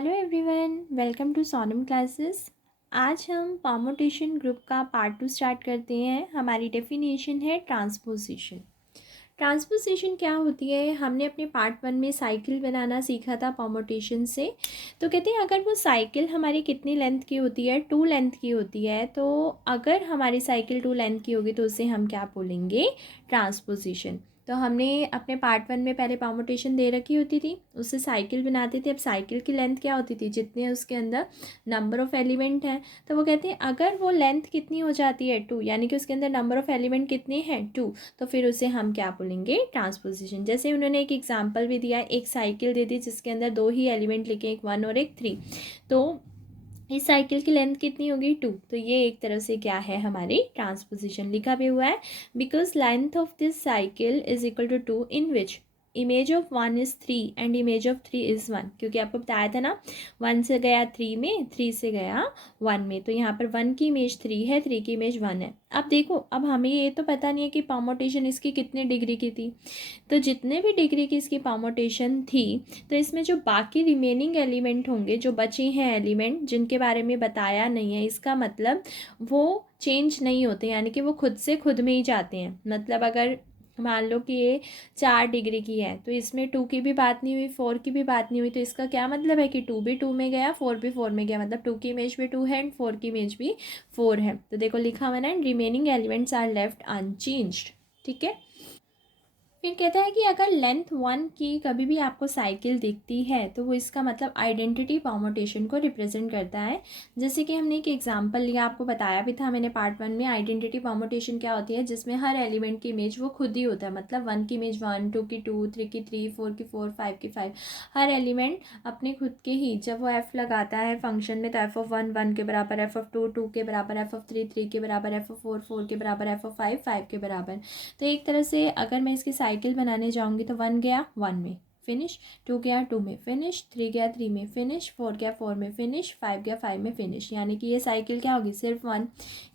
Hello everyone, welcome to Sonam classes. आज हम permutation group का पार्ट 2 स्टार्ट करते हैं। हमारी डेफिनेशन है ट्रांसपोजिशन। ट्रांसपोजिशन क्या होती है? हमने अपने पार्ट 1 में साइकिल बनाना सीखा था परमुटेशन से। तो कहते हैं अगर वो साइकिल हमारी कितनी लेंथ की होती है, 2 लेंथ की होती है। तो अगर हमारी साइकिल 2 लेंथ की होगी तो उसे हम क्या बोलेंगे? ट्रांसपोजिशन। तो हमने अपने पार्ट 1 में पहले परमुटेशन दे रखी होती थी, उससे साइकिल बनाते थे। अब साइकिल की लेंथ क्या होती थी? जितने उसके अंदर नंबर ऑफ़ एलिमेंट हैं। तो वो कहते हैं अगर वो लेंथ कितनी हो जाती है 2, यानी कि उसके अंदर नंबर ऑफ़ एलिमेंट कितने हैं 2, तो फिर उसे हम क्या बोलेंगे? ट्रांसपोजिशन। जैसे उन्होंने एक एग्जाम्पल भी दिया, एक साइकिल दे दी जिसके अंदर 2 ही एलिमेंट लिखे, एक 1 और एक 3। तो इस साइकिल की लेंथ कितनी होगी? 2। तो ये एक तरह से क्या है? हमारी ट्रांसपोजिशन। लिखा भी हुआ है, because length of this cycle is equal to 2 in which image of 1 is 3 and image of 3 is 1। क्योंकि आपको बताया था ना, 1 से गया 3 में, 3 से गया 1 में। तो यहाँ पर 1 की इमेज 3 है, 3 की इमेज 1 है। अब देखो, अब हमें ये तो पता नहीं है कि परमुटेशन इसकी कितने डिग्री की थी। तो जितने भी डिग्री की इसकी परमुटेशन थी, तो इसमें जो बाकी रिमेनिंग एलिमेंट होंगे, जो बचे हैं एलिमेंट जिनके बारे में बताया नहीं है, इसका मतलब वो चेंज नहीं होते, यानी कि वो खुद से खुद में ही जाते हैं। मतलब अगर मान लो कि ये 4 डिग्री की है, तो इसमें 2 की भी बात नहीं हुई, 4 की भी बात नहीं हुई। तो इसका क्या मतलब है कि 2 भी 2 में गया, 4 भी 4 में गया। मतलब 2 की इमेज भी 2 है एंड 4 की इमेज भी 4 है। तो देखो लिखा हुआ ना, remaining elements are left unchanged. ठीक है। फिर कहता है कि अगर लेंथ 1 की कभी भी आपको साइकिल दिखती है, तो वो इसका मतलब आइडेंटिटी परमुटेशन को रिप्रेजेंट करता है। जैसे कि हमने एक एग्जांपल लिया, आपको बताया भी था मैंने पार्ट 1 में, आइडेंटिटी परमुटेशन क्या होती है? जिसमें हर एलिमेंट की इमेज वो खुद ही होता है। मतलब 1 की इमेज 1, 2 की 2, 3 की 3, 4 की 4, 5 की 5। हर एलिमेंट अपने खुद के ही, जब वो एफ लगाता है फंक्शन में, तो एफ ऑफ 1 1 के बराबर, एफ ऑफ 2 2 के बराबर, एफ ऑफ 3 3 के बराबर, एफ ऑफ 4 4 के बराबर, एफ ऑफ 5 5 के बराबर। तो एक तरह से अगर मैं इसकी साइकिल बनाने जाऊंगी तो 1 गया 1 में फिनिश, 2 गया 2 में फिनिश, 3 गया 3 में फिनिश, 4 गया 4 में फिनिश, 5 गया 5 में फिनिश। यानी कि ये साइकिल क्या होगी? सिर्फ 1,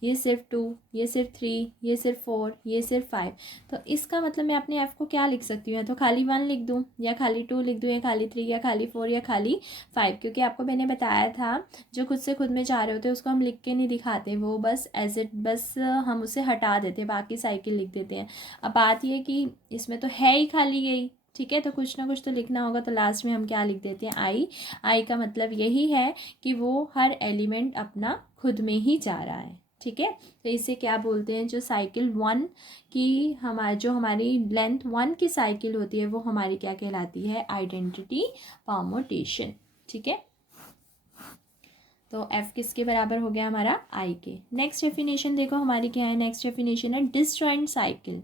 ये सिर्फ 2, ये सिर्फ 3, ये सिर्फ 4, ये सिर्फ 5। तो इसका मतलब मैं अपने एफ को क्या लिख सकती हूँ? या तो खाली 1 लिख दूँ, या खाली 2 लिख दूँ, या खाली 3, या खाली 4, या खाली 5। क्योंकि आपको मैंने बताया था, जो खुद से खुद में जा रहे होते हैं उसको हम लिख के नहीं दिखाते, वो बस एज इट, बस हम उसे हटा देते हैं, बाकी साइकिल लिख देते हैं। अब बात ये कि इसमें तो है ही खाली यही, ठीक है, तो कुछ ना कुछ तो लिखना होगा। तो लास्ट में हम क्या लिख देते हैं? आई। आई का मतलब यही है कि वो हर एलिमेंट अपना खुद में ही जा रहा है। ठीक है। तो इसे क्या बोलते हैं? जो साइकिल 1 की हमारी लेंथ 1 की साइकिल होती है, वो हमारी क्या कहलाती है? Identity permutation. ठीक है। तो f किसके बराबर हो गया? हमारा i के। नेक्स्ट डेफिनेशन देखो हमारी क्या है? नेक्स्ट डेफिनेशन है डिसजॉइंट साइकिल।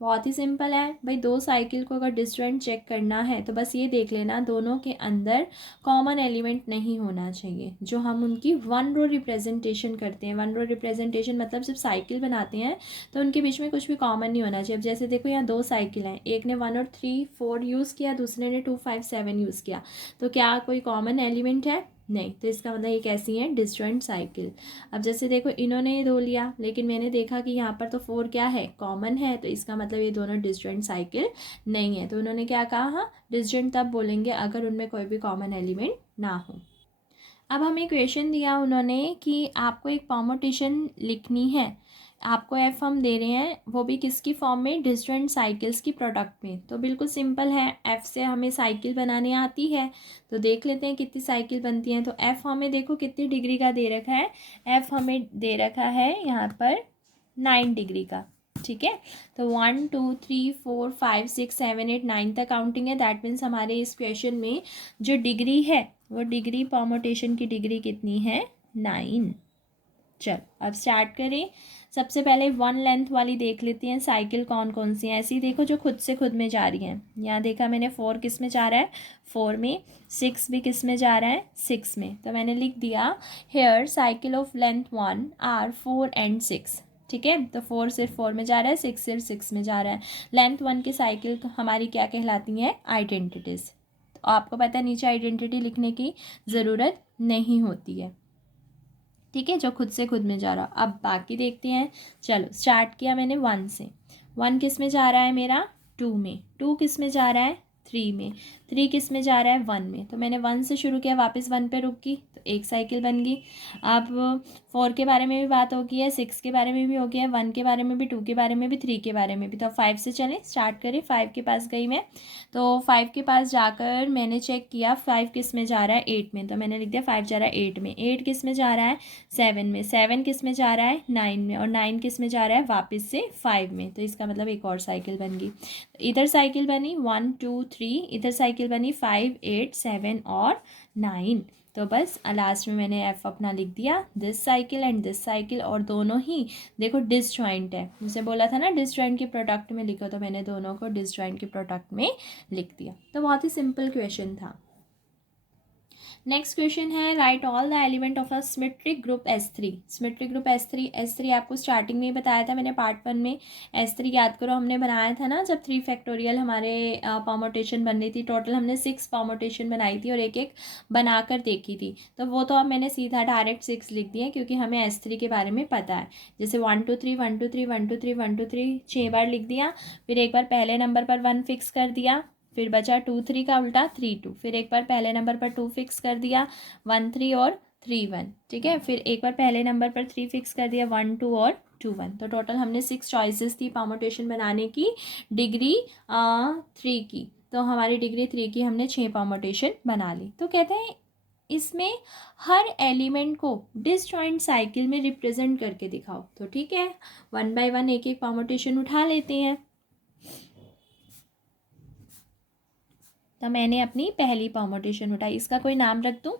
बहुत ही सिंपल है भाई, दो साइकिल को अगर डिसजॉइंट चेक करना है तो बस ये देख लेना, दोनों के अंदर कॉमन एलिमेंट नहीं होना चाहिए। जो हम उनकी 1 रो रिप्रेजेंटेशन करते हैं, 1 रो रिप्रेजेंटेशन मतलब जब साइकिल बनाते हैं तो उनके बीच में कुछ भी कॉमन नहीं होना चाहिए। अब जैसे देखो, यहाँ 2 साइकिल हैं, एक ने 1 और 3 4 यूज़ किया, दूसरे ने 2 5 7 यूज़ किया। तो क्या कोई कॉमन एलिमेंट है? नहीं। तो इसका मतलब ये कैसी है? Disjoint cycle. अब जैसे देखो, इन्होंने ये 2 लिया, लेकिन मैंने देखा कि यहाँ पर तो 4 क्या है? कॉमन है। तो इसका मतलब ये दोनों डिसजॉइंट साइकिल नहीं है। तो उन्होंने क्या कहा? हाँ, डिसजॉइंट तब बोलेंगे अगर उनमें कोई भी कॉमन एलिमेंट ना हो। अब हमें क्वेश्चन दिया उन्होंने कि आपको एक परमुटेशन लिखनी है, आपको एफ हम दे रहे हैं, वो भी किसकी फॉर्म में? डिफरेंट साइकिल्स की प्रोडक्ट में। तो बिल्कुल सिंपल है, एफ से हमें साइकिल बनाने आती है। तो देख लेते हैं कितनी साइकिल बनती हैं। तो एफ हमें देखो कितनी डिग्री का दे रखा है? एफ हमें दे रखा है यहाँ पर 9 डिग्री का। ठीक है। तो 1 2 3 4 5 6 7 8 9 तक काउंटिंग है। दैट मीन्स हमारे इस क्वेश्चन में जो डिग्री है, वो डिग्री, परमुटेशन की डिग्री कितनी है? 9। चल अब स्टार्ट करें। सबसे पहले 1 लेंथ वाली देख लेते हैं साइकिल कौन कौन सी हैं। ऐसी देखो जो खुद से खुद में जा रही हैं। यहाँ देखा मैंने 4 किस में जा रहा है? 4 में। 6 भी किस में जा रहा है? 6 में। तो मैंने लिख दिया here cycle of length 1 are 4 and 6। ठीक है। तो 4 सिर्फ 4 में जा रहा है, 6 सिर्फ 6 में जा रहा है। लेंथ 1 की साइकिल हमारी क्या कहलाती है? आइडेंटिटीज़। तो आपको पता है नीचे आइडेंटिटी लिखने की ज़रूरत नहीं होती है। ठीक है, जो खुद से खुद में जा रहा। अब बाकी देखते हैं। चलो स्टार्ट किया मैंने 1 से। 1 किस में जा रहा है मेरा? 2 में। 2 किस में जा रहा है? 3 में। 3 किस में जा रहा है, 1 में, तो मैंने 1 से शुरू किया, वापस 1 पे रुक गई, तो एक साइकिल बन गई। अब 4 के बारे में भी बात हो गई है, 6 के बारे में भी हो गया है, 1 के बारे में भी, 2 के बारे में भी, 3 के बारे में भी। तो 5 से चलें, स्टार्ट करें। 5 के पास गई मैं, तो 5 के पास जाकर मैंने चेक किया 5 किस में जा रहा है, 8 में, तो मैंने लिख दिया 5 जा रहा है 8 में। 8 किस में जा रहा है, 7 में। 7 किस में जा रहा है, 9 में, और 9 किस में जा रहा है, वापस से 5 में। तो इसका मतलब एक और साइकिल बन गई। इधर साइकिल बनी 1 2 3, इधर साइकिल बनी 5 8 7 और 9। तो बस लास्ट में मैंने एफ अपना लिख दिया, this cycle and this cycle, और दोनों ही देखो डिसजॉइंट है। मुझे बोला था ना डिसजॉइंट के प्रोडक्ट में लिखो, तो मैंने दोनों को डिसजॉइंट के प्रोडक्ट में लिख दिया। तो बहुत ही सिंपल क्वेश्चन था। नेक्स्ट क्वेश्चन है, write all the element of a symmetric group S3। Symmetric group S3 आपको स्टार्टिंग में ही बताया था मैंने पार्ट 1 में। S3 याद करो हमने बनाया था ना, जब 3 फैक्टोरियल हमारे परमुटेशन बन रही थी। टोटल हमने 6 परमुटेशन बनाई थी और एक एक बनाकर देखी थी। तो वो तो अब मैंने सीधा डायरेक्ट 6 लिख दिया, क्योंकि हमें S3 के बारे में पता है। जैसे 1 2 3 1 2 3 1 2 3 1 2 3 6 बार लिख दिया। फिर एक बार पहले नंबर पर 1 फिक्स कर दिया, फिर बचा 2 3 का उल्टा 3 2। फिर एक बार पहले नंबर पर 2 फिक्स कर दिया, 1 3 और 3 1। ठीक है, फिर एक बार पहले नंबर पर 3 फिक्स कर दिया, 1 2 और 2 1। तो टोटल हमने 6 चॉइसेस थी परमुटेशन बनाने की, डिग्री 3 की। तो हमारी डिग्री 3 की हमने 6 परमुटेशन बना ली। तो कहते हैं इसमें हर एलिमेंट को डिसजॉइंट साइकिल में रिप्रेजेंट करके दिखाओ। तो ठीक है, 1 बाय 1 एक एक परमुटेशन उठा लेते हैं। तो मैंने अपनी पहली परमुटेशन उठाई, इसका कोई नाम रख दूँ,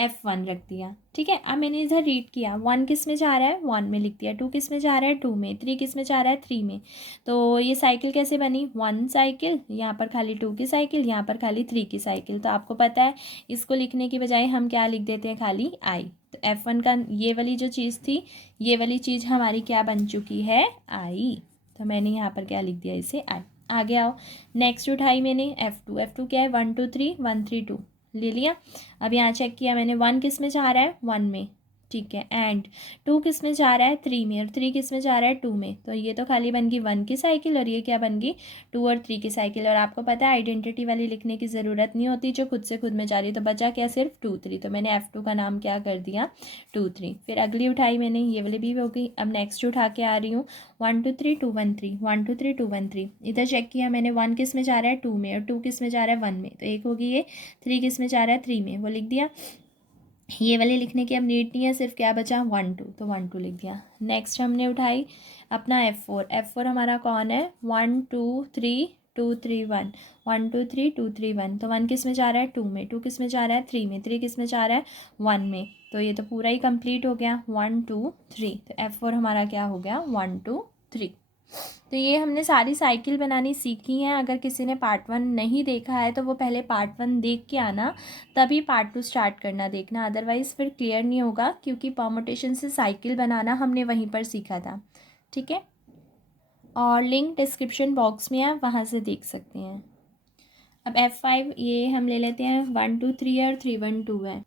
F1 रख दिया। ठीक है, अब मैंने इधर रीड किया, 1 किस में जा रहा है, 1 में लिख दिया। 2 किस में जा रहा है, 2 में। 3 किस में जा रहा है, 3 में। तो ये साइकिल कैसे बनी, 1 साइकिल, यहाँ पर खाली 2 की साइकिल, यहाँ पर खाली 3 की साइकिल। तो आपको पता है इसको लिखने की बजाय हम क्या लिख देते हैं, खाली I। तो F1 का ये वाली जो चीज़ थी, ये वाली चीज़ हमारी क्या बन चुकी है, I। तो मैंने यहाँ पर क्या लिख दिया, इसे I। आगे आओ, नेक्स्ट उठाई मैंने F2 क्या है, 1 2 3 1 3 2 ले लिया। अब यहाँ चेक किया मैंने, 1 किस में जा रहा है, 1 में। ठीक है, एंड 2 किस में जा रहा है, 3 में, और 3 किस में जा रहा है, 2 में। तो ये तो खाली बन गई 1 की साइकिल, और ये क्या बन गई, 2 और 3 की साइकिल। और आपको पता है आइडेंटिटी वाली लिखने की ज़रूरत नहीं होती, जो खुद से खुद में जा रही। तो बचा क्या, सिर्फ 2 3। तो मैंने F2 का नाम क्या कर दिया, 2 3। फिर अगली उठाई मैंने, ये वाली भी हो गई। अब नेक्स्ट उठा के आ रही हूँ, 1 2 3 2 1 3 1 2 3 2 1 3। इधर चेक किया मैंने, 1 किस में जा रहा है, 2 में, और 2 किस में जा रहा है, 1 में। तो एक होगी ये, 3 किस में जा रहा है, 3 में, वो लिख दिया। ये वाले लिखने की अब नीड नहीं है, सिर्फ क्या बचा, 1 2। तो 1 2 लिख दिया। नेक्स्ट हमने उठाई अपना F4 हमारा कौन है, 1 2 3 2 3 1 1 2 3 2 3 1। तो 1 किस में जा रहा है, 2 में। 2 किस में जा रहा है, 3 में। 3 किस में जा रहा है, 1 में। तो ये तो पूरा ही कंप्लीट हो गया, 1 2 3। तो F4 हमारा क्या हो गया, 1 2 3। तो ये हमने सारी साइकिल बनानी सीखी हैं। अगर किसी ने पार्ट 1 नहीं देखा है तो वो पहले पार्ट 1 देख के आना, तभी पार्ट 2 स्टार्ट करना देखना, अदरवाइज़ फिर क्लियर नहीं होगा, क्योंकि परमुटेशन से साइकिल बनाना हमने वहीं पर सीखा था। ठीक है, और लिंक डिस्क्रिप्शन बॉक्स में आप वहाँ से देख सकते हैं। अब F5 ये हम ले लेते हैं, 1 2 3 है और 3 1 2 है।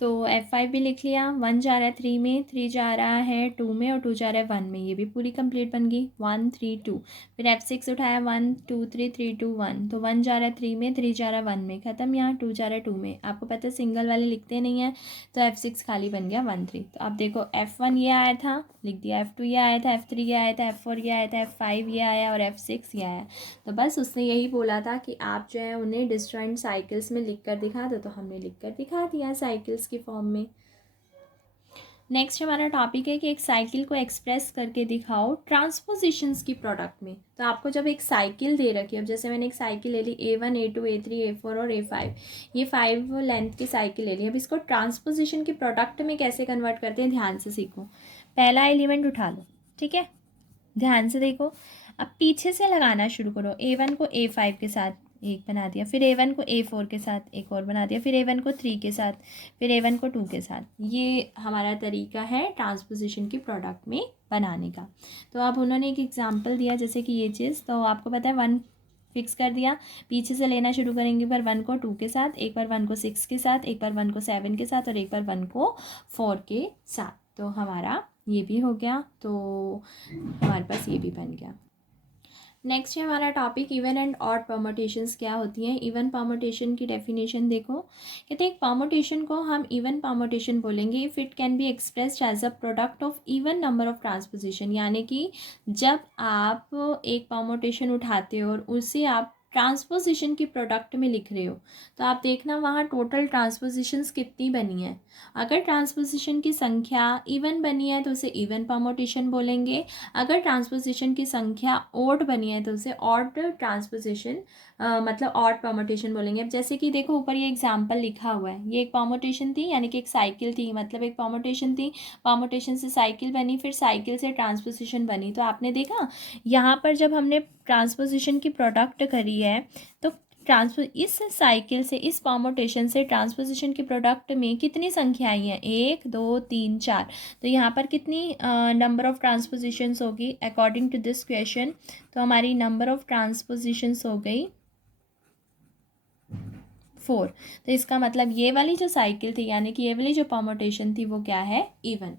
तो F5 भी लिख लिया, 1 जा रहा है 3 में, 3 जा रहा है 2 में, और 2 जा रहा है 1 में। ये भी पूरी कंप्लीट बन गई, 1 3 2। फिर F6 उठाया, 1 2 3 3 2 1। तो 1 जा रहा है 3 में, 3 जा रहा है 1 में, ख़त्म। यहाँ 2 जा रहा है 2 में। आपको पता है सिंगल वाले लिखते नहीं हैं, तो F6 खाली बन गया 1 3। तो आप देखो, F1 ये आया था, लिख दिया। F2 ये आया था, F3 ये आया था, F4 ये आया था, F5 ये आया, और F6 ये आया। तो बस उसने यही बोला था कि आप जो है उन्हें डिस्जॉइंट साइकिल्स में लिख कर दिखा दो, तो हमने लिख कर दिखा दिया साइकिल्स की फॉर्म में। नेक्स्ट हमारा टॉपिक है कि एक साइकिल को एक्सप्रेस करके दिखाओ ट्रांसपोजिशंस की प्रोडक्ट में। तो आपको जब एक साइकिल दे रखी है, अब जैसे मैंने एक साइकिल ले ली, A1 A2 A3 A4 और A5, ये 5 लेंथ की साइकिल ले ली। अब इसको ट्रांसपोजिशन की प्रोडक्ट में कैसे कन्वर्ट करते हैं, ध्यान से सीखो। पहला एलिमेंट उठा लो, ठीक है, ध्यान से देखो। अब पीछे से लगाना शुरू करो। A1 को A5 के साथ एक बना दिया, फिर A1 को A4 के साथ एक और बना दिया, फिर A1 को 3 के साथ, फिर A1 को 2 के साथ। ये हमारा तरीका है ट्रांसपोजिशन की प्रोडक्ट में बनाने का। तो अब उन्होंने एक एग्जांपल दिया, जैसे कि ये चीज़, तो आपको पता है 1 फिक्स कर दिया, पीछे से लेना शुरू करेंगे। एक बार 1 को 2 के साथ, एक बार 1 को 6 के साथ, एक बार 1 को 7 के साथ, और एक बार 1 को 4 के साथ। तो हमारा ये भी हो गया, तो हमारे पास ये भी बन गया। नेक्स्ट है हमारा topic even and odd permutations क्या होती हैं। इवन परमुटेशन की डेफिनेशन देखो, कहते हैं एक परमुटेशन को हम इवन परमुटेशन बोलेंगे if it can be expressed as a product of even number of transposition, यानी कि जब आप एक परमुटेशन उठाते हो और उसे आप ट्रांसपोजिशन की प्रोडक्ट में लिख रहे हो तो आप देखना वहाँ टोटल ट्रांसपोजिशंस कितनी बनी है। अगर ट्रांसपोजिशन की संख्या इवन बनी है तो उसे इवन परमुटेशन बोलेंगे, अगर ट्रांसपोजिशन की संख्या ऑड बनी है तो उसे ऑड ट्रांसपोजिशन मतलब ऑड परमुटेशन बोलेंगे। अब जैसे कि देखो ऊपर ये एग्जांपल लिखा हुआ है, ये एक परमुटेशन थी यानी कि एक साइकिल थी, मतलब एक परमुटेशन थी, परमुटेशन से साइकिल बनी, फिर साइकिल से ट्रांसपोजिशन बनी। तो आपने देखा यहाँ पर जब हमने ट्रांसपोजिशन की प्रोडक्ट करी है तो इस साइकिल से, इस परमुटेशन से ट्रांसपोजिशन की प्रोडक्ट में कितनी संख्या आई हैं, 1 2 3 4। तो यहाँ पर कितनी नंबर ऑफ ट्रांसपोजिशंस होगी अकॉर्डिंग टू दिस क्वेश्चन। तो हमारी नंबर ऑफ ट्रांसपोजिशंस हो गई 4। तो इसका मतलब ये वाली जो साइकिल थी यानी कि ये वाली जो परमुटेशन थी वो क्या है, इवन।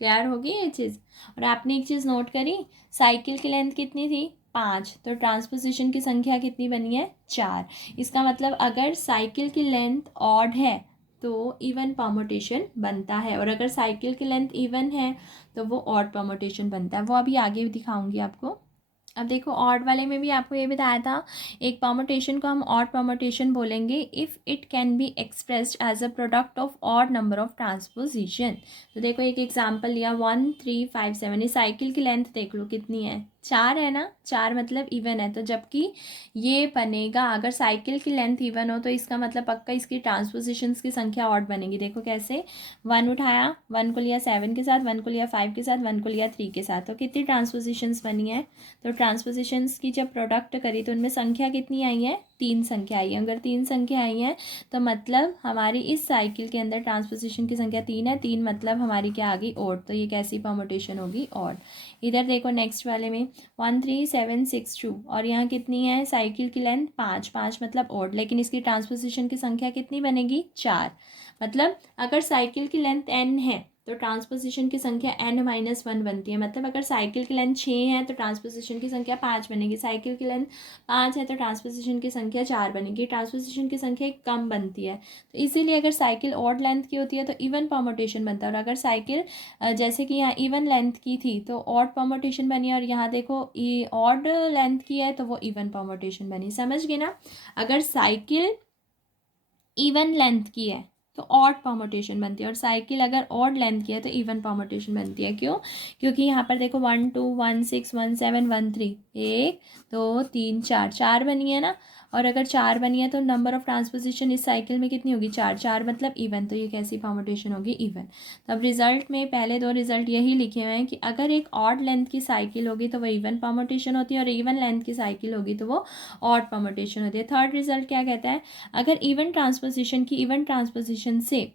क्लियर होगी ये चीज़। और आपने एक चीज़ नोट करी, साइकिल की लेंथ कितनी थी, 5, तो ट्रांसपोजिशन की संख्या कितनी बनी है, 4। इसका मतलब अगर साइकिल की लेंथ ऑड है तो इवन परमुटेशन बनता है, और अगर साइकिल की लेंथ इवन है तो वो ऑड परमुटेशन बनता है। वो अभी आगे भी दिखाऊंगी आपको। अब देखो ऑड वाले में भी आपको ये बताया था, एक परमुटेशन को हम ऑड परमुटेशन बोलेंगे if it can be expressed as a product of odd number of transposition. तो देखो एक एग्जांपल लिया 1 3 5 7, इस साइकिल की लेंथ देख लो कितनी है, 4 है ना, 4 मतलब इवन है। तो जबकि ये बनेगा अगर साइकिल की लेंथ इवन हो तो इसका मतलब पक्का इसकी ट्रांसपोजिशंस की संख्या ऑड बनेगी। देखो कैसे, 1 उठाया, 1 को लिया 7 के साथ, 1 को लिया 5 के साथ, 1 को लिया 3 के साथ, तो कितनी ट्रांसपोजिशंस बनी है। तो ट्रांसपोजिशंस की जब प्रोडक्ट करी तो उनमें संख्या कितनी आई है, 3 संख्या आई है। अगर 3 संख्या आई है तो मतलब हमारी इस साइकिल के अंदर ट्रांसपोजिशन की संख्या 3 है, 3 मतलब हमारी क्या आ गई, ऑड। तो ये कैसी परमुटेशन होगी, ऑड। इधर देखो नेक्स्ट वाले में 1 3 7 6 2, और यहाँ कितनी है साइकिल की लेंथ, 5, 5 मतलब ऑड, लेकिन इसकी ट्रांसपोजिशन की संख्या कितनी बनेगी, 4। मतलब अगर साइकिल की लेंथ n है तो ट्रांसपोजिशन की संख्या n-1 बनती है। मतलब अगर साइकिल की लेंथ 6 है तो ट्रांसपोजिशन की संख्या 5 बनेगी, साइकिल की लेंथ 5 है तो ट्रांसपोजिशन की संख्या 4 बनेगी, ट्रांसपोजिशन की संख्या कम बनती है। तो इसीलिए अगर साइकिल ऑड लेंथ की होती है तो इवन परमुटेशन बनता है, और अगर साइकिल जैसे कि यहाँ इवन लेंथ की थी तो ऑड परमुटेशन बनी, और यहाँ देखो ऑड लेंथ की है तो वो इवन परमुटेशन बनी। समझ गए ना, अगर साइकिल इवन लेंथ की है तो ऑड परमुटेशन बनती है, और साइकिल अगर ऑड लेंथ की है तो इवन परमुटेशन बनती है। क्यों, क्योंकि यहाँ पर देखो 1 2 1 6 1 7 1 3, 1 2 3 4, 4 बनी है ना, और अगर 4 बनी है तो नंबर ऑफ ट्रांसपोजिशन इस साइकिल में कितनी होगी, 4, 4 मतलब इवन। तो ये कैसी परमुटेशन होगी, इवन। तो अब रिजल्ट में पहले 2 रिजल्ट यही लिखे हुए हैं कि अगर एक ऑड लेंथ की साइकिल होगी तो वो इवन परमुटेशन होती है, और इवन लेंथ की साइकिल होगी तो वो ऑड परमुटेशन होती है। थर्ड रिजल्ट क्या कहता है, अगर इवन ट्रांसपोजिशन की इवन ट्रांसपोजिशन से,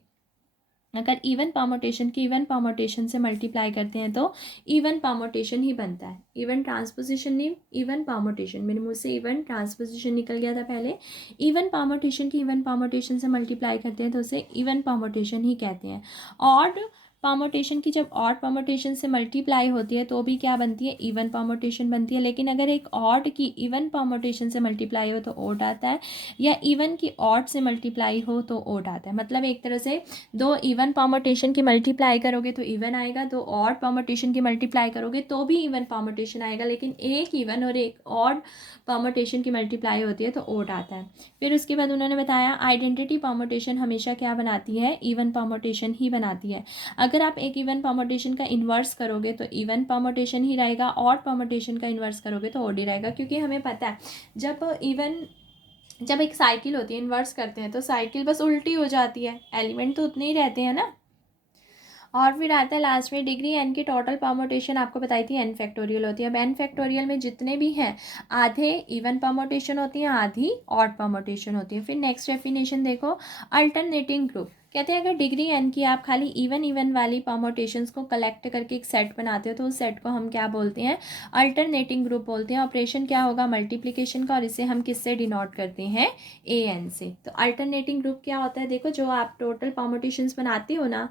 अगर इवन परमुटेशन की इवन परमुटेशन से मल्टीप्लाई करते हैं तो इवन परमुटेशन ही बनता है। इवन ट्रांसपोजिशन नहीं, इवन परमुटेशन, मेरे मुँह से इवन ट्रांसपोजिशन निकल गया था पहले। इवन परमुटेशन की इवन परमुटेशन से मल्टीप्लाई करते हैं तो उसे इवन परमुटेशन ही कहते हैं। ऑड परमुटेशन की जब ऑड परमुटेशन से मल्टीप्लाई होती है तो भी क्या बनती है, इवन परमुटेशन बनती है। लेकिन अगर एक ऑड की इवन परमुटेशन से मल्टीप्लाई हो तो ऑड आता है, या इवन की ऑड से मल्टीप्लाई हो तो ऑड आता है। मतलब एक तरह से 2 इवन परमुटेशन की मल्टीप्लाई करोगे तो इवन आएगा, 2 ऑड परमुटेशन की मल्टीप्लाई करोगे तो भी इवन परमुटेशन आएगा, लेकिन एक इवन और एक ऑड परमुटेशन की मल्टीप्लाई होती है तो ऑड आता है। फिर उसके बाद उन्होंने बताया आइडेंटिटी परमुटेशन हमेशा क्या बनाती है, इवन परमुटेशन ही बनाती है। अगर आप एक इवन परमुटेशन का इन्वर्स करोगे तो इवन परमुटेशन ही रहेगा, ऑड परमुटेशन का इन्वर्स करोगे तो ऑड ही रहेगा। क्योंकि हमें पता है जब एक साइकिल होती है इन्वर्स करते हैं तो साइकिल बस उल्टी हो जाती है, एलिमेंट तो उतने ही रहते हैं ना। और फिर आता है लास्ट में डिग्री एन की टोटल परमुटेशन आपको बताई थी एन फैक्टोरियल होती है। अब एन फैक्टोरियल में जितने भी हैं आधे इवन परमुटेशन होती हैं, आधी ऑड परमुटेशन होती है। फिर नेक्स्ट डेफिनेशन देखो, अल्टरनेटिंग ग्रुप। कहते हैं अगर डिग्री एन की आप खाली इवन वाली परमुटेशंस को कलेक्ट करके एक सेट बनाते हो तो उस सेट को हम क्या बोलते हैं, अल्टरनेटिंग ग्रुप बोलते हैं। ऑपरेशन क्या होगा, मल्टीप्लिकेशन का, और इसे हम किससे डिनोट करते हैं, ए एन से। तो अल्टरनेटिंग ग्रुप क्या होता है, देखो जो आप टोटल परमुटेशंस बनाते हो ना,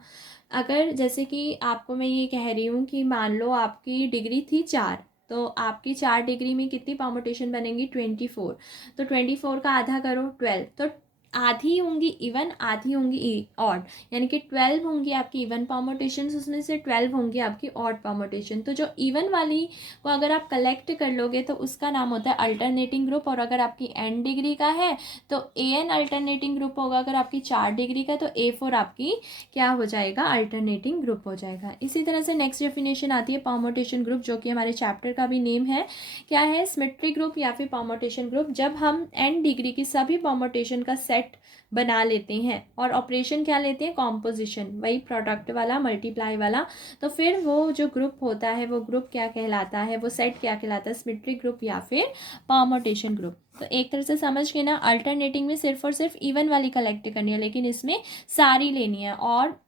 अगर जैसे कि आपको मैं ये कह रही हूँ कि मान लो आपकी डिग्री थी 4, तो आपकी 4 डिग्री में कितनी परमुटेशन बनेंगी 24। तो 24 का आधा करो 12, तो आधी होंगी इवन, आधी होंगी ऑड, यानी कि 12 होंगी आपकी इवन परमुटेशंस, उसमें से 12 होंगी आपकी ऑड परमुटेशन। तो जो इवन वाली को अगर आप कलेक्ट कर लोगे तो उसका नाम होता है अल्टरनेटिंग ग्रुप, और अगर आपकी n डिग्री का है तो an अल्टरनेटिंग ग्रुप होगा, अगर आपकी 4 डिग्री का तो a4 आपकी क्या हो जाएगा, अल्टरनेटिंग ग्रुप हो जाएगा। इसी तरह से नेक्स्ट डेफिनेशन आती है परमुटेशन ग्रुप, जो कि हमारे चैप्टर का भी नेम है। क्या है, सिमेट्रिक ग्रुप या फिर परमुटेशन ग्रुप, जब हम n डिग्री की सभी परमुटेशन का सेट बना लेते हैं और ऑपरेशन क्या लेते हैं, कॉम्पोजिशन, वही प्रोडक्ट वाला, मल्टीप्लाई वाला, तो फिर वो जो ग्रुप होता है वो ग्रुप क्या कहलाता है, वो सेट क्या कहलाता है, सिमेट्रिक ग्रुप या फिर परमुटेशन ग्रुप। तो एक तरह से समझ के ना, अल्टरनेटिंग में सिर्फ और सिर्फ इवन वाली कलेक्ट करनी है, लेकिन इसमें सारी लेनी है, और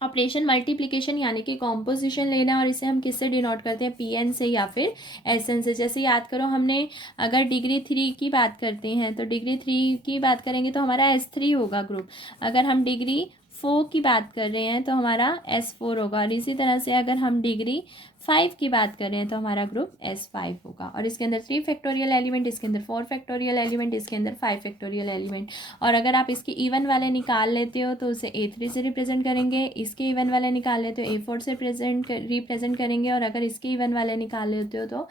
ऑपरेशन मल्टीप्लिकेशन यानी कि कॉम्पोजिशन लेना, और इसे हम किससे डिनोट करते हैं, पी से या फिर एस से। जैसे याद करो, हमने अगर डिग्री 3 की बात करते हैं तो डिग्री 3 की बात करेंगे तो हमारा S3 होगा ग्रुप, अगर हम डिग्री 4 की बात कर रहे हैं तो हमारा S4 होगा, और इसी तरह से अगर हम डिग्री 5 की बात कर रहे हैं तो हमारा ग्रुप S5 होगा। और इसके अंदर 3 फैक्टोरियल एलिमेंट, इसके अंदर 4 फैक्टोरियल एलिमेंट, इसके अंदर 5 फैक्टोरियल एलिमेंट। और अगर आप इसके इवन वाले निकाल लेते हो तो उसे A3 से रिप्रेजेंट करेंगे, इसके इवन वाले निकाल लेते हो A4 से रिप्रेजेंट करेंगे, और अगर इसके इवन वाले निकाल लेते हो तो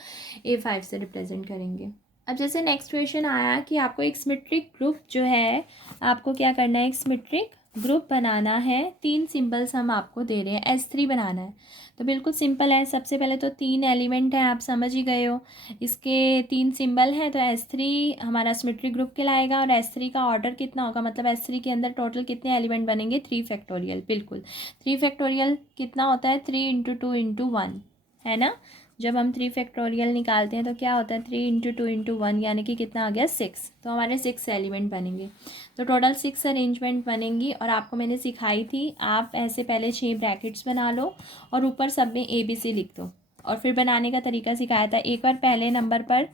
A5 से रिप्रेजेंट करेंगे। अब जैसे नेक्स्ट क्वेश्चन आया कि आपको एक सिमेट्रिक ग्रुप जो है, आपको क्या करना है, एक सिमेट्रिक ग्रुप बनाना है, 3 सिंबल्स हम आपको दे रहे हैं, S3 बनाना है। तो बिल्कुल सिंपल है, सबसे पहले तो 3 एलिमेंट हैं, आप समझ ही गए हो, इसके 3 सिंबल हैं, तो S3 हमारा सिमेट्रिक ग्रुप कहलाएगा। और S3 का ऑर्डर कितना होगा, मतलब S3 के अंदर टोटल कितने एलिमेंट बनेंगे, 3 फैक्टोरियल, बिल्कुल 3 फैक्टोरियल कितना होता है, 3 इंटू 2 इंटू 1, है ना। जब हम 3 फैक्टोरियल निकालते हैं तो क्या होता है, 3 इंटू 2 इंटू 1, यानी कि कितना आ गया 6, तो हमारे 6 एलिमेंट बनेंगे। तो टोटल 6 अरेंजमेंट बनेंगी, और आपको मैंने सिखाई थी, आप ऐसे पहले 6 ब्रैकेट्स बना लो और ऊपर सब में ABC लिख दो, और फिर बनाने का तरीका सिखाया था, एक बार पहले नंबर पर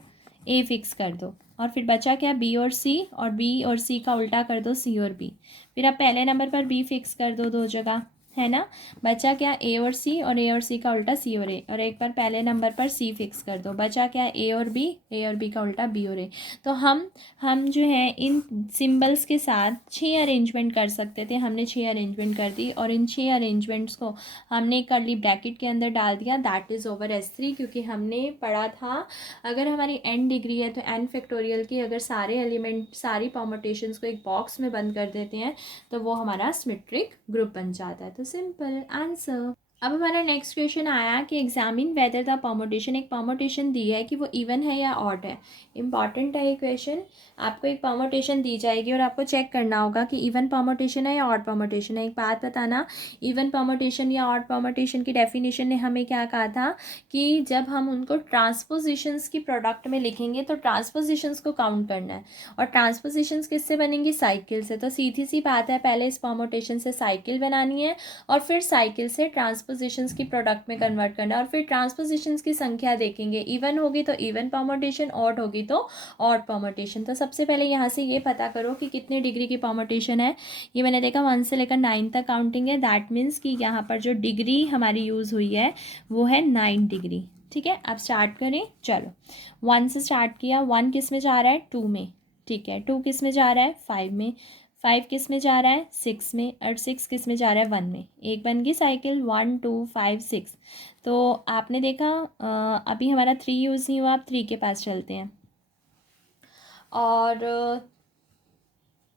A फिक्स कर दो, और फिर बचा क्या, B और C, और B और C का उल्टा कर दो C और B, फिर आप पहले नंबर पर B फिक्स कर दो 2 जगह, है ना। बचा क्या, A और C, और A और C का उल्टा C और A, और एक बार पहले नंबर पर C फिक्स कर दो, बचा क्या, A और B का उल्टा B और A। तो हम जो है इन सिंबल्स के साथ 6 अरेंजमेंट कर सकते थे, हमने 6 अरेंजमेंट कर दी, और इन 6 अरेंजमेंट्स को हमने कर्ली ब्रैकेट के अंदर डाल दिया, दैट इज़ ओवर S3, क्योंकि हमने पढ़ा था अगर हमारी n डिग्री है तो n फैक्टोरियल की अगर सारे एलिमेंट, सारी परमुटेशंस को एक बॉक्स में बंद कर देते हैं तो वो हमारा सिमेट्रिक ग्रुप बन जाता है। तो सिंपल आंसर। अब हमारा नेक्स्ट क्वेश्चन आया कि एग्जामिन वेदर द परमुटेशन, एक परमुटेशन दी है कि वो इवन है या ऑड है। इंपॉर्टेंट है ये क्वेश्चन, आपको एक परमुटेशन दी जाएगी और आपको चेक करना होगा कि इवन परमुटेशन है या ऑड परमुटेशन है। एक बात बताना, इवन परमुटेशन या ऑड परमुटेशन की डेफिनेशन ने हमें क्या कहा था कि जब हम उनको ट्रांसपोजिशंस की प्रोडक्ट में लिखेंगे तो ट्रांसपोजिशंस को काउंट करना है, और ट्रांसपोजिशंस किससे बनेंगी, साइकिल से। तो सीधी सी बात है, पहले इस परमुटेशन से साइकिल बनानी है और फिर साइकिल से ट्रांसपोजिशंस की प्रोडक्ट में कन्वर्ट करना है, और फिर ट्रांसपोजिशंस की संख्या देखेंगे, इवन होगी तो इवन परमुटेशन, ऑड होगी तो ऑड परमुटेशन। तो सबसे पहले यहाँ से ये पता करो कि कितने डिग्री की परमुटेशन है। ये मैंने देखा 1 से लेकर 9 तक काउंटिंग है, दैट मीन्स कि यहाँ पर जो डिग्री हमारी यूज़ हुई है वो है 9 डिग्री। ठीक है, अब स्टार्ट करें, चलो 1 से स्टार्ट किया, 1 किस में जा रहा है, 2 में, ठीक है, 2 किस में जा रहा है, 5 में, 5 किस में जा रहा है, 6 में, और 6 किस में जा रहा है, 1 में। एक बन गई साइकिल, 1 2 5 6। तो आपने देखा अभी हमारा 3 यूज़ नहीं हुआ, आप 3 के पास चलते हैं, और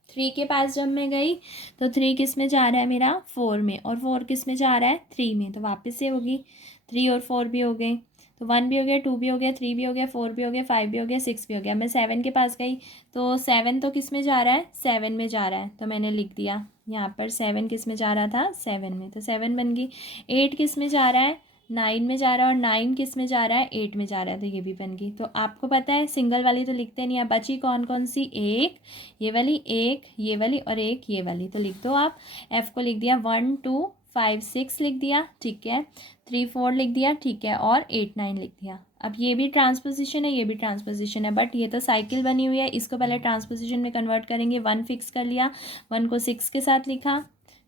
3 के पास जब मैं गई तो 3 किस में जा रहा है मेरा, 4 में, और 4 किस में जा रहा है, 3 में, तो वापस से होगी, 3 और 4 भी हो गए, तो 1 भी हो गया, 2 भी हो गया, 3 भी हो गया, 4 भी हो गया, 5 भी हो गया, 6 भी हो गया। मैं 7 के पास गई तो 7 तो किस में जा रहा है, 7 में जा रहा है, तो मैंने लिख दिया यहाँ पर 7 किस में जा रहा था, 7 में, तो 7 बन गई। 8 किस में जा रहा है, 9 में जा रहा है, और 9 किस में जा रहा है, 8 में जा रहा है, तो ये भी बन गई। तो आपको पता है सिंगल वाली तो लिखते नहीं है, बची कौन कौन सी, एक ये वाली, एक ये वाली, और एक ये वाली, तो लिख दो आप। F को लिख दिया 1 2 5 6 लिख दिया, ठीक है, 3 4 लिख दिया, ठीक है, और 8 9 लिख दिया। अब ये भी ट्रांसपोजिशन है, ये भी ट्रांसपोजिशन है, बट ये तो साइकिल बनी हुई है, इसको पहले ट्रांसपोजिशन में कन्वर्ट करेंगे। 1 फिक्स कर लिया, 1 को 6 के साथ लिखा,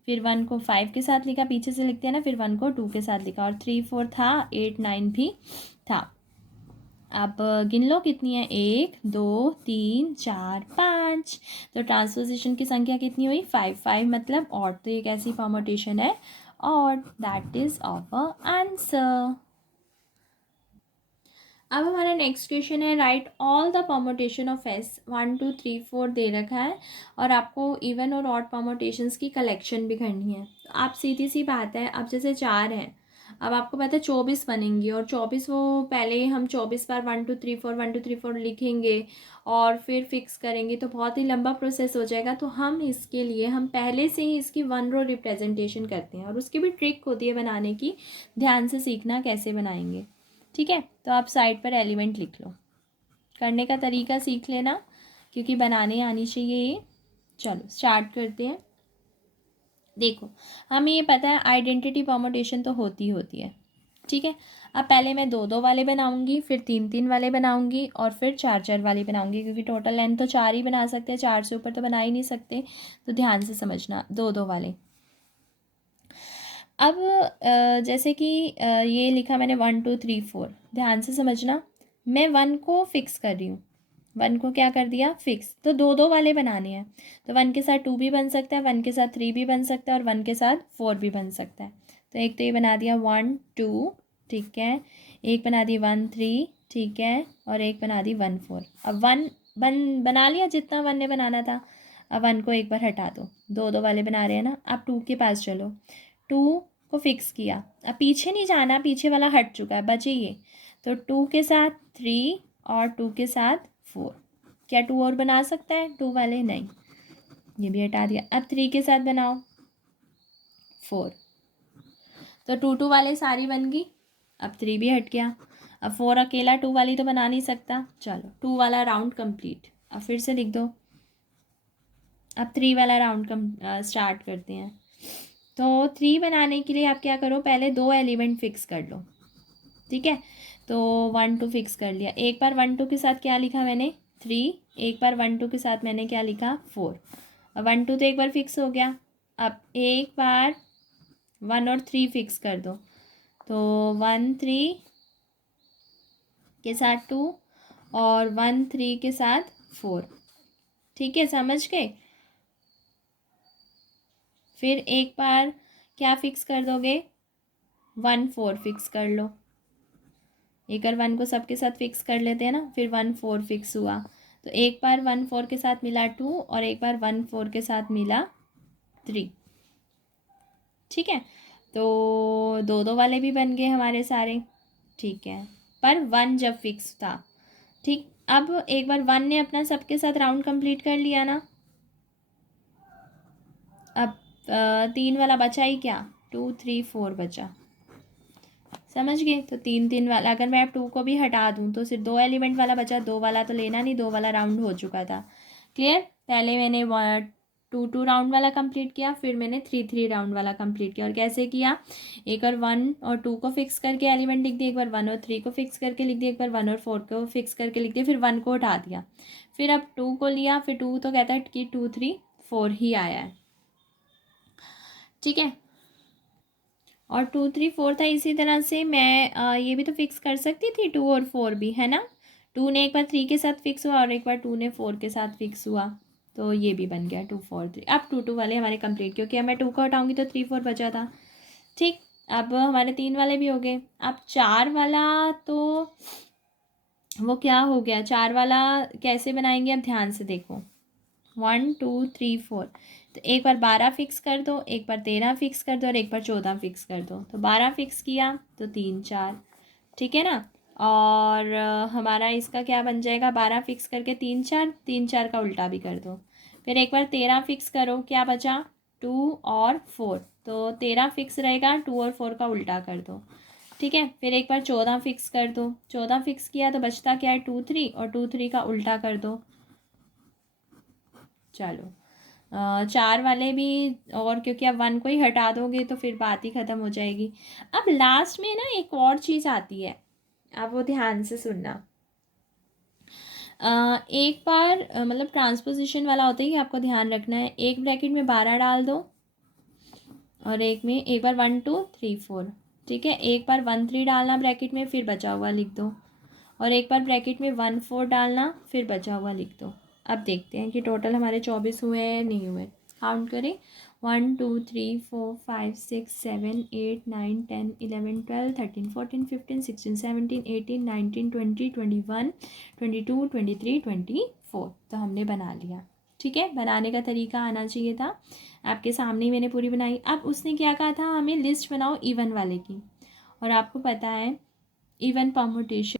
फिर 1 को 5 के साथ लिखा, पीछे से लिखते हैं ना, फिर 1 को 2 के साथ लिखा, और 3 4 था, 8 9 भी था। अब गिन लो कितनी है, 1 2 3 4 5। तो ट्रांसपोजिशन की संख्या कितनी हुई, 5। 5 मतलब ऑड, तो ये कैसी परमुटेशन है, odd, that is our answer. अब हमारा नेक्स्ट क्वेश्चन है, write all the permutation of S. 1 2 3 4 दे रखा है और आपको इवन और ऑड परमुटेशंस की कलेक्शन भी करनी है। तो आप सीधी सी बात है, अब जैसे 4 हैं, अब आपको पता है 24 बनेंगी और 24 वो पहले हम 24 बार 1 2 3 4 1 2 3 4 लिखेंगे और फिर फिक्स करेंगे तो बहुत ही लंबा प्रोसेस हो जाएगा। तो हम इसके लिए हम पहले से ही इसकी 1 रो रिप्रेजेंटेशन करते हैं और उसकी भी ट्रिक होती है बनाने की, ध्यान से सीखना कैसे बनाएंगे। ठीक है, तो आप साइड पर एलिमेंट लिख लो, करने का तरीका सीख लेना क्योंकि बनाने आनी चाहिए ये। चलो स्टार्ट करते हैं। देखो, हमें ये पता है आइडेंटिटी परमुटेशन तो होती है। ठीक है, अब पहले मैं 2 2 वाले बनाऊंगी, फिर 3 3 वाले बनाऊंगी और फिर 4 4 वाले बनाऊंगी, क्योंकि टोटल लेंथ तो 4 ही बना सकते हैं, 4 से ऊपर तो बना ही नहीं सकते। तो ध्यान से समझना, 2 2 वाले। अब जैसे कि ये लिखा मैंने 1 2 3 4, ध्यान से समझना, मैं 1 को फिक्स कर रही हूँ, 1 को क्या कर दिया, फिक्स। तो 2 2 वाले बनाने हैं, तो 1 के साथ 2 भी बन सकता है, 1 के साथ 3 भी बन सकता है और 1 के साथ 4 भी बन सकता है। तो एक तो ये बना दिया 1 2, ठीक है, एक बना दी 1 3, ठीक है, और एक बना दी 1 4। अब 1 बना लिया जितना 1 ने बनाना था। अब 1 को एक बार हटा दो, 2 2 वाले बना रहे हैं ना। अब 2 के पास चलो, 2 को फिक्स किया, अब पीछे नहीं जाना, पीछे वाला हट चुका है, बचे ये। तो 2 के साथ 3 और 2 के साथ 4। क्या 2 और बना सकता है 2 वाले, नहीं, ये भी हटा दिया। अब 3 के साथ बनाओ 4, तो 2 2 वाले सारी बन गई, अब 3 भी हट गया। अब 4 अकेला 2 वाली तो बना नहीं सकता, चलो 2 वाला राउंड कंप्लीट। अब फिर से लिख दो, अब 3 वाला राउंड स्टार्ट करते हैं। तो 3 बनाने के लिए आप क्या करो, पहले 2 एलिमेंट फिक्स कर लो। ठीक है, तो 1 2 फिक्स कर लिया, एक बार 1 2 के साथ क्या लिखा मैंने, 3, एक बार 1 2 के साथ मैंने क्या लिखा, 4। अब 1 2 तो एक बार फिक्स हो गया, अब एक बार 1 और 3 फिक्स कर दो, तो 1 3 के साथ 2 और 1 3 के साथ 4। ठीक है, समझ गए। फिर एक बार क्या फिक्स कर दोगे, 1 4 फिक्स कर लो, एक बार 1 को सबके साथ फिक्स कर लेते हैं ना, फिर 1 4 फिक्स हुआ। तो एक बार 1 4 के साथ मिला 2 और एक बार 1 4 के साथ मिला 3। ठीक है, तो 2 2 वाले भी बन गए हमारे सारे। ठीक है, पर 1 जब फिक्स था, ठीक। अब एक बार 1 ने अपना सबके साथ राउंड कंप्लीट कर लिया ना, अब 3 वाला बचा ही क्या, 2 3 4 बचा, समझ गए। तो 3 3 वाला, अगर मैं अब 2 को भी हटा दूँ तो सिर्फ 2 एलिमेंट वाला बचा, 2 वाला तो लेना नहीं, 2 वाला राउंड हो चुका था। क्लियर, पहले मैंने 2 2 राउंड वाला कंप्लीट किया, फिर मैंने 3 3 राउंड वाला कंप्लीट किया। और कैसे किया, एक बार 1 और 2 को फिक्स करके एलिमेंट लिख दिया, एक बार 1 और 3 को फिक्स करके लिख दिया, एक बार 1 और 4 को फिक्स करके लिख दिया, फिर 1 को हटा दिया, फिर अब 2 को लिया, फिर 2 तो कहता है कि 2 3 4 ही आया है। ठीक है, और 2 3 4 था, इसी तरह से मैं ये भी तो फिक्स कर सकती थी 2 और 4 भी, है ना। 2 ने एक बार 3 के साथ फिक्स हुआ और एक बार 2 ने 4 के साथ फिक्स हुआ, तो ये भी बन गया 2 4 3। अब 2 2 वाले हमारे कंप्लीट, क्योंकि अब मैं 2 को हटाऊंगी तो 3 4 बचा था। ठीक, अब हमारे 3 वाले भी हो गए। अब 4 वाला तो वो क्या हो गया, 4 वाला कैसे बनाएंगे, अब ध्यान से देखो, 1 2 3 4। तो एक बार 12 फिक्स कर दो, एक बार 13 फिक्स कर दो और एक बार 14 फिक्स कर दो। तो 12 फिक्स किया तो 3 4, ठीक है ना। और हमारा इसका क्या बन जाएगा, 12 फिक्स करके 3 4, 3 4 का उल्टा भी कर दो। फिर एक बार 13 फिक्स करो, क्या बचा, 2 और 4, तो 13 फिक्स रहेगा, 2 और 4 का उल्टा कर दो। ठीक है, फिर एक बार 14 फिक्स कर दो, 14 फिक्स किया तो बचता क्या है, 2 3 और 2 3 का उल्टा कर दो। चलो 4 वाले भी, और क्योंकि अब 1 को ही हटा दोगे तो फिर बात ही ख़त्म हो जाएगी। अब लास्ट में ना एक और चीज़ आती है, आप वो ध्यान से सुनना। एक बार मतलब ट्रांसपोजिशन वाला होता है कि आपको ध्यान रखना है, एक ब्रैकेट में 12 डाल दो और एक में एक बार 1 2 3 4। ठीक है, एक बार 1 3 डालना ब्रैकेट में, फिर बचा हुआ लिख दो, और एक बार ब्रैकेट में 1/4 डालना, फिर बचा हुआ लिख दो। अब देखते हैं कि टोटल हमारे 24 हुए हैं या नहीं हुए। काउंट करें, 1 2 3 4 5 6 7 8 9 10 11 12 13 14 15 16 17 18 19 20 21 22 23 24। तो हमने बना लिया। ठीक है, बनाने का तरीका आना चाहिए था। आपके सामने ही मैंने पूरी बनाई। अब उसने क्या कहा था, हमें लिस्ट बनाओ इवन वाले की। और आपको पता है इवन परमुटेशन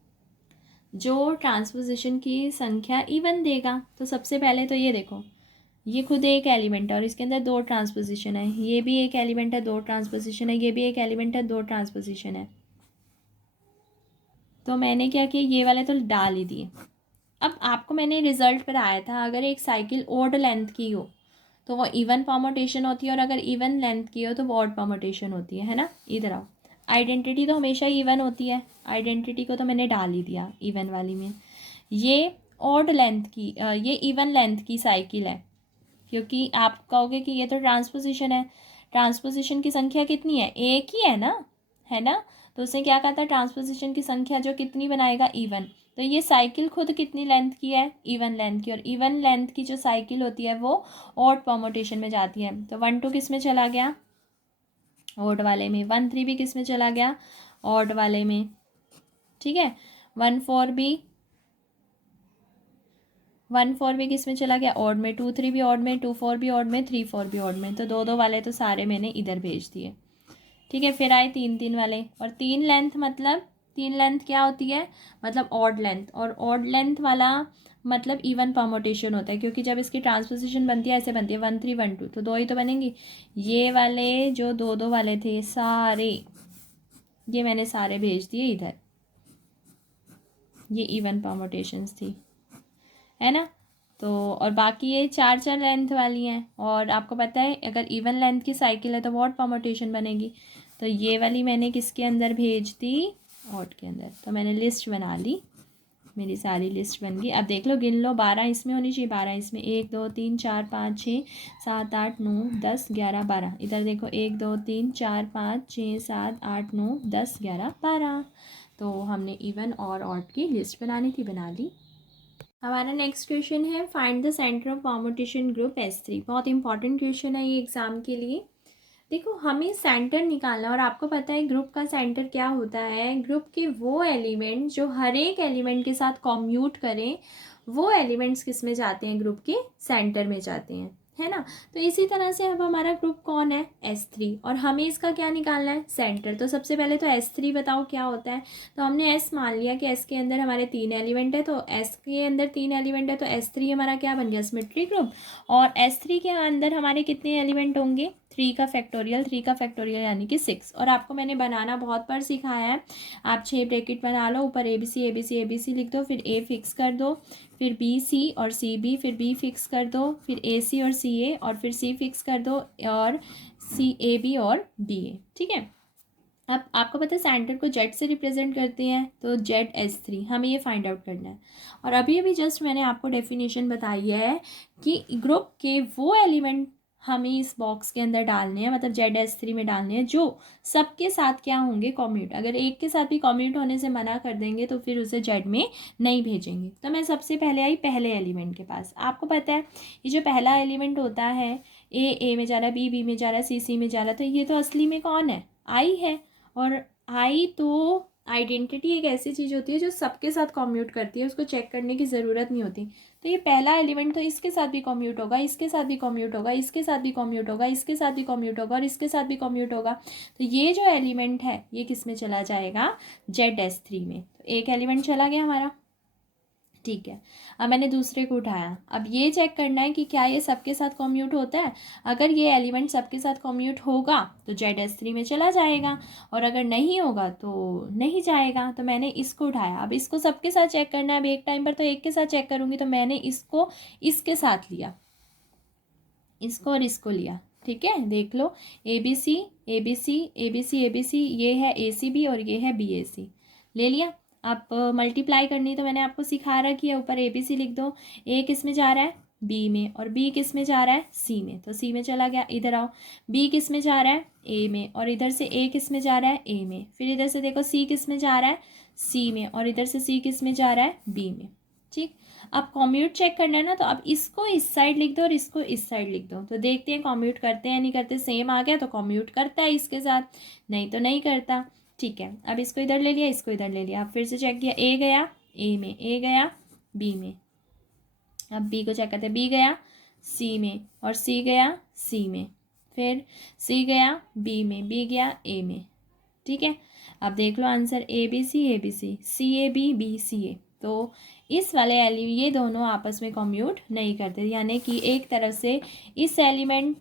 जो ट्रांसपोजिशन की संख्या इवन देगा। तो सबसे पहले तो ये देखो, ये खुद एक एलिमेंट है और इसके अंदर 2 ट्रांसपोजिशन है। ये भी एक एलिमेंट है, 2 ट्रांसपोजिशन है। ये भी एक एलिमेंट है, 2 ट्रांसपोजिशन है। तो मैंने क्या किया, ये वाले तो डाल ही दिए। अब आपको मैंने रिजल्ट बताया था, अगर एक साइकिल ओड लेंथ की हो तो वो इवन परमुटेशन होती है, और अगर इवन लेंथ की हो तो वो ऑड परमुटेशन होती है ना। इधर आओ, आइडेंटिटी तो हमेशा इवन होती है। आइडेंटिटी को तो मैंने डाल ही दिया इवन वाली में। ये ऑड लेंथ की ये इवन लेंथ की साइकिल है, क्योंकि आप कहोगे कि ये तो ट्रांसपोजिशन है। ट्रांसपोजिशन की संख्या कितनी है, एक ही है ना। तो उसने क्या कहा था, ट्रांसपोजिशन की संख्या जो कितनी बनाएगा, इवन। तो ये साइकिल खुद कितनी लेंथ की है, इवन लेंथ की। और इवन लेंथ की जो साइकिल होती है वो ऑड परमुटेशन में जाती है। तो 1 2 किस में चला गया, ऑड वाले में। 1 3 भी किस में चला गया, ऑड वाले में। ठीक है, 1 4 भी 1 4 भी किस में चला गया, ऑड में। 2 3 भी ऑड में, 2 4 भी ऑड में, 3 4 भी ऑड में। तो 2 2 वाले तो सारे मैंने इधर भेज दिए। ठीक है, फिर आए 3 3 वाले। और 3 लेंथ मतलब, 3 लेंथ क्या होती है, मतलब ऑड लेंथ। और ऑड लेंथ वाला मतलब इवन परमुटेशन होता है, क्योंकि जब इसकी ट्रांसपोजिशन बनती है ऐसे बनती है 1 3 1 2, तो 2 ही तो बनेंगी। ये वाले जो 2 2 वाले थे सारे, ये मैंने सारे भेज दिए इधर। ये इवन परमुटेशंस थी, है ना। तो और बाकी ये 4 4 लेंथ वाली हैं। और आपको पता है अगर इवन लेंथ की साइकिल है तो ऑड परमुटेशन बनेगी। तो ये वाली मैंने किसके अंदर भेज दी, ऑड के अंदर। तो मैंने लिस्ट बना ली, मेरी सारी लिस्ट बन गई। अब देख लो, गिन लो, 12 इसमें होनी चाहिए, 12 इसमें, 1 2 3 4 5 6 7 8 9 10 11 12। इधर देखो, 1 2 3 4 5 6 7 8 9 10 11 12। तो हमने इवन और ऑड की लिस्ट बनानी थी, बना ली। हमारा नेक्स्ट क्वेश्चन है, find the centre of permutation group S3। बहुत इंपॉर्टेंट क्वेश्चन है ये एग्जाम के लिए। देखो, हमें सेंटर निकालना, और आपको पता है ग्रुप का सेंटर क्या होता है, ग्रुप के वो एलिमेंट जो हर एक एलिमेंट के साथ कॉम्यूट करें, वो एलिमेंट्स किस में जाते हैं, ग्रुप के सेंटर में जाते हैं, है ना। तो इसी तरह से अब हमारा ग्रुप कौन है, S3, और हमें इसका क्या निकालना है, सेंटर। तो सबसे पहले तो S3 बताओ क्या होता है। तो हमने S मान लिया कि S के अंदर हमारे 3 एलिमेंट है, तो S के अंदर 3 एलिमेंट है, तो S3 हमारा क्या बन गया, सिमेट्रिक ग्रुप। और S3 के अंदर हमारे कितने एलिमेंट होंगे, 3 का फैक्टोरियल, 3 का फैक्टोरियल यानी कि 6। और आपको मैंने बनाना बहुत बार सिखाया है। आप 6 ब्रैकेट बना लो, ऊपर ABC ABC ABC लिख दो, फिर A फिक्स कर दो, फिर BC और CB, फिर B फिक्स कर दो, फिर AC और CA, और फिर C फिक्स कर दो, और CAB और DA। ठीक है। अब आपको पता है सेंटर को जेड से रिप्रेजेंट करते हैं, तो ZS3 हमें ये फाइंड आउट करना है। और अभी अभी जस्ट मैंने आपको डेफिनेशन बताई है कि ग्रुप के वो एलिमेंट हमें इस बॉक्स के अंदर डालने हैं, मतलब ZS3 में डालने हैं, जो सबके साथ क्या होंगे, कॉम्यूट। अगर एक के साथ भी कॉम्यूट होने से मना कर देंगे तो फिर उसे जेड में नहीं भेजेंगे। तो मैं सबसे पहले आई पहले एलिमेंट के पास। आपको पता है ये जो पहला एलिमेंट होता है, ए में जा रहा है, बी में जा रहा है, सी में जा रहा है, तो ये तो असली में कौन है, आई है। और आई तो आइडेंटिटी एक ऐसी चीज़ होती है जो सबके साथ कॉम्यूट करती है, उसको चेक करने की ज़रूरत नहीं होती। तो ये पहला एलिमेंट तो इसके साथ भी कॉम्यूट होगा, इसके साथ भी कॉम्यूट होगा, इसके साथ भी कॉम्यूट होगा, इसके साथ भी कॉम्यूट होगा, और इसके साथ भी कॉम्यूट होगा। तो ये जो एलिमेंट है ये किस में चला जाएगा, ZS3 में। तो एक एलिमेंट चला गया हमारा। ठीक है, अब मैंने दूसरे को उठाया। अब ये चेक करना है कि क्या ये सबके साथ कॉम्यूट होता है। अगर ये एलिमेंट सबके साथ कॉम्यूट होगा तो ZS3 में चला जाएगा, और अगर नहीं होगा तो नहीं जाएगा। तो मैंने इसको उठाया। अब इसको सबके साथ चेक करना है। अब एक टाइम पर तो एक के साथ चेक करूँगी, तो मैंने इसको इसके साथ लिया, इसको और इसको लिया। ठीक है, देख लो, ABC ABC ABC ABC, ये है ACB और ये है BAC, ले लिया। आप मल्टीप्लाई करनी तो मैंने आपको सिखा रखी है, ऊपर ABC लिख दो। ए किस में जा रहा है, बी में, और बी किस में जा रहा है, सी में, तो सी में चला गया। इधर आओ, बी किस में जा रहा है, ए में, और इधर से ए किस में जा रहा है, ए में। फिर इधर से देखो सी किस में जा रहा है, सी में, और इधर से सी किस में जा रहा है, बी में। ठीक, अब कॉम्यूट चेक करना है ना, तो अब इसको इस साइड लिख दो और इसको इस साइड लिख दो, तो देखते हैं कॉम्यूट करते हैं नहीं करते। सेम आ गया तो कॉम्यूट करता है इसके साथ, नहीं तो नहीं करता। ठीक है, अब इसको इधर ले लिया, इसको इधर ले लिया। अब फिर से चेक किया, ए गया ए में, ए गया बी में। अब बी को चेक करते हैं, बी गया सी में, और सी गया सी में। फिर सी गया बी में, बी गया ए में। ठीक है, अब देख लो answer, A B C, A B C, C A B, B C A. तो इस वाले ये दोनों आपस में कम्यूट नहीं करते, यानी कि एक तरफ से इस एलिमेंट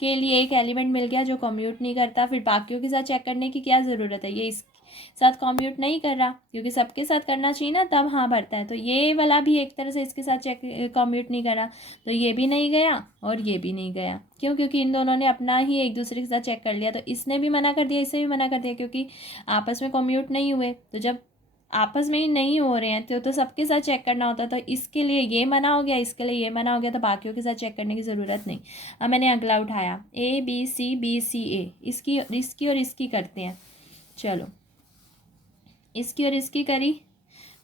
के लिए एक एलिमेंट मिल गया जो कम्यूट नहीं करता, फिर बाकियों के साथ चेक करने की क्या ज़रूरत है, ये इस साथ कम्यूट नहीं कर रहा, क्योंकि सबके साथ करना चाहिए ना, तब हाँ भरता है। तो ये वाला भी एक तरह से इसके साथ चेक कम्यूट नहीं करा, तो ये भी नहीं गया और ये भी नहीं गया। क्यों, क्योंकि इन दोनों ने अपना ही एक दूसरे के साथ चेक कर लिया, तो इसने भी मना कर दिया, इससे भी मना कर दिया, क्योंकि आपस में कम्यूट नहीं हुए। तो जब आपस में ही नहीं हो रहे हैं तो सबके साथ चेक करना होता है, तो इसके लिए ये मना हो गया, इसके लिए ये मना हो गया, तो बाकियों के साथ चेक करने की ज़रूरत नहीं। अब मैंने अगला उठाया, ए बी सी ए, इसकी और इसकी करते हैं। चलो, इसकी और इसकी करी,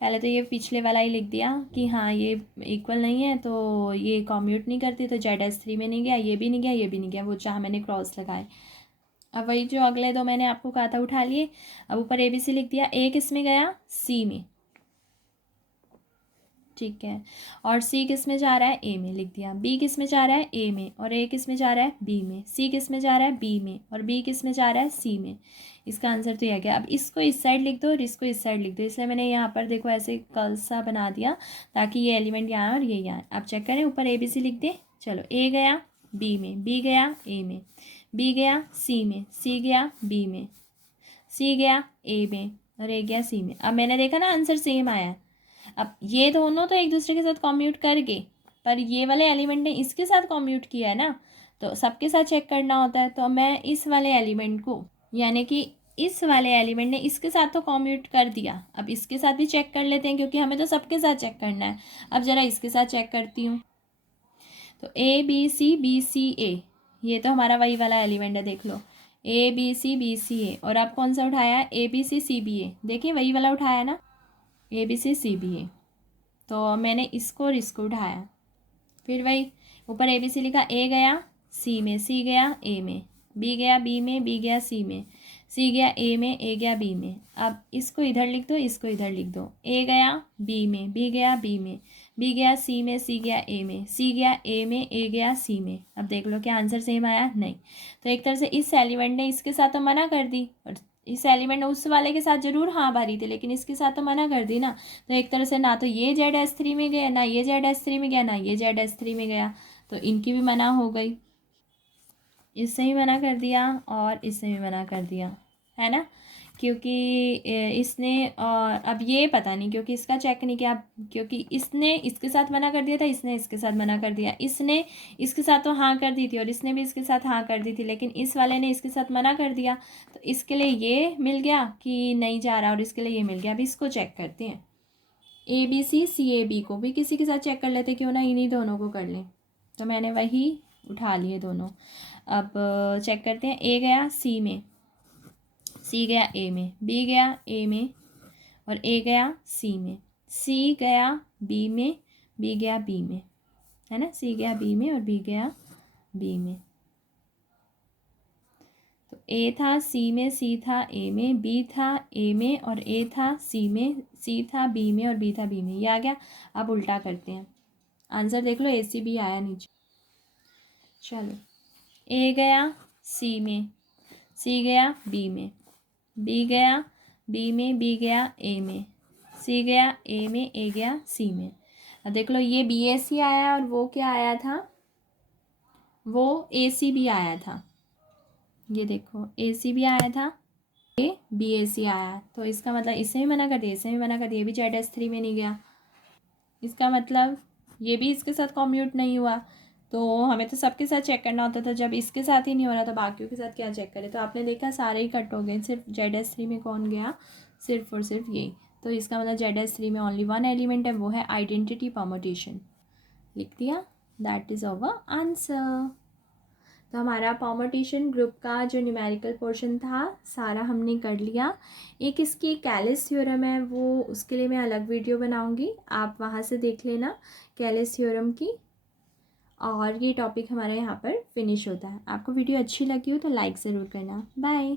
पहले तो ये पिछले वाला ही लिख दिया कि हाँ ये इक्वल नहीं है, तो ये कम्यूट नहीं करती, तो ZS3 में नहीं गया, ये भी नहीं गया, ये भी नहीं गया, वो जहाँ मैंने क्रॉस लगाए। अब वही जो अगले दो मैंने आपको कहा था उठा लिए। अब ऊपर ABC लिख दिया, ए किस में गया, सी में। ठीक है, और सी किस में जा रहा है, ए में लिख दिया। बी किस में जा रहा है, ए में, और ए किस में जा रहा है, बी में। सी किस में जा रहा है, बी में, और बी किस में जा रहा है, सी में। इसका आंसर तो यह गया। अब इसको इस साइड लिख दो और इसको इस साइड लिख दो, इसलिए मैंने यहाँ पर देखो ऐसे कर्ल सा बना दिया ताकि ये एलिमेंट यहाँ है और ये यहाँ है। अब चेक करें, ऊपर ABC लिख दे। चलो, ए गया बी में, बी गया ए में, बी गया सी में, सी गया बी में, सी गया ए में, और ए गया सी में। अब मैंने देखा ना आंसर सेम आया है। अब ये दोनों तो एक दूसरे के साथ कॉम्यूट कर गए, पर ये वाले एलिमेंट ने इसके साथ कॉम्यूट किया है ना, तो सबके साथ चेक करना होता है। तो मैं इस वाले एलिमेंट को, यानी कि इस वाले एलिमेंट ने इसके साथ तो कॉम्यूट कर दिया, अब इसके साथ भी चेक कर लेते हैं, क्योंकि हमें तो सबके साथ चेक करना है। अब ज़रा इसके साथ चेक करती हूँ, तो बी सी ए, ये तो हमारा वही वाला एलिमेंट है, देख लो, बी सी ए। और अब कौन सा उठाया है, सी बी ए, देखिए वही वाला उठाया ना, सी बी ए। तो मैंने इसको और इसको उठाया, फिर वही ऊपर ABC लिखा, ए गया सी में, सी गया ए में, बी गया बी में, बी गया सी में, सी गया ए में, ए गया बी में। अब इसको इधर लिख दो, इसको इधर लिख दो, ए गया बी में, बी गया बी में, बी गया सी में, सी गया ए में, सी गया ए में, ए गया सी में। अब देख लो क्या आंसर सेम आया, नहीं। तो एक तरह से इस एलिमेंट ने इसके साथ तो मना कर दी, और इस एलिमेंट ने उस वाले के साथ जरूर हाँ भरी थी, लेकिन इसके साथ तो मना कर दी ना। तो एक तरह से ना तो ये ZS3 में गया, ना ये ZS3 में गया, ना ये ZS3 में गया, तो इनकी भी मना हो गई। इससे भी मना कर दिया और इससे भी मना कर दिया, है ना, क्योंकि इसने, और अब ये पता नहीं, क्योंकि इसका चेक नहीं किया, क्योंकि इसने इसके साथ मना कर दिया था, इसने इसके साथ मना कर दिया, इसने इसके साथ तो हाँ कर दी थी और इसने भी इसके साथ हाँ कर दी थी, लेकिन इस वाले ने इसके साथ मना कर दिया, तो इसके लिए ये मिल गया कि नहीं जा रहा, और इसके लिए ये मिल गया। अब इसको चेक करते हैं, ABC CAB को भी किसी के साथ चेक कर लेते, क्यों ना इन्हीं दोनों को कर लें। तो मैंने वही उठा लिए दोनों। अब चेक करते हैं, ए गया सी में, सी गया ए में, बी गया ए में, और ए गया सी में, सी गया बी में, बी गया बी में, है ना, सी गया बी में और बी गया बी में। तो ए था सी में, सी था ए में, बी था ए में और ए था सी में, सी था बी में और बी था बी में, ये आ गया। अब उल्टा करते हैं, आंसर देख लो, ACB आया नीचे। चलो, ए गया सी में, सी गया बी में, बी गया बी में, बी गया ए में, सी गया ए में, ए गया सी में। अब देख लो, ये BAC आया और वो क्या आया था, वो ACB आया था। ये देखो ACB आया था, ये BAC आया, तो इसका मतलब इससे भी मना कर दिया, इससे भी मना कर दिया, ये भी ZS3 में नहीं गया, इसका मतलब ये भी इसके साथ कॉम्यूट नहीं हुआ। तो हमें तो सबके साथ चेक करना होता था, जब इसके साथ ही नहीं हो रहा तो बाकियों के साथ क्या चेक करें। तो आपने देखा सारे ही कट हो गए, सिर्फ ZS3 में कौन गया, सिर्फ और सिर्फ यही। तो इसका मतलब ZS3 में ओनली वन एलिमेंट है, वो है आइडेंटिटी परमुटेशन, लिख दिया। That is our answer. तो हमारा परमुटेशन ग्रुप का जो न्यूमेरिकल पोर्शन था सारा हमने कर लिया। एक इसकी कैलिस थ्योरम है, वो उसके लिए मैं अलग वीडियो बनाऊंगी, आप वहाँ से देख लेना कैलिस थ्योरम की। और ये टॉपिक हमारे यहाँ पर फिनिश होता है। आपको वीडियो अच्छी लगी हो तो लाइक ज़रूर करना। बाय।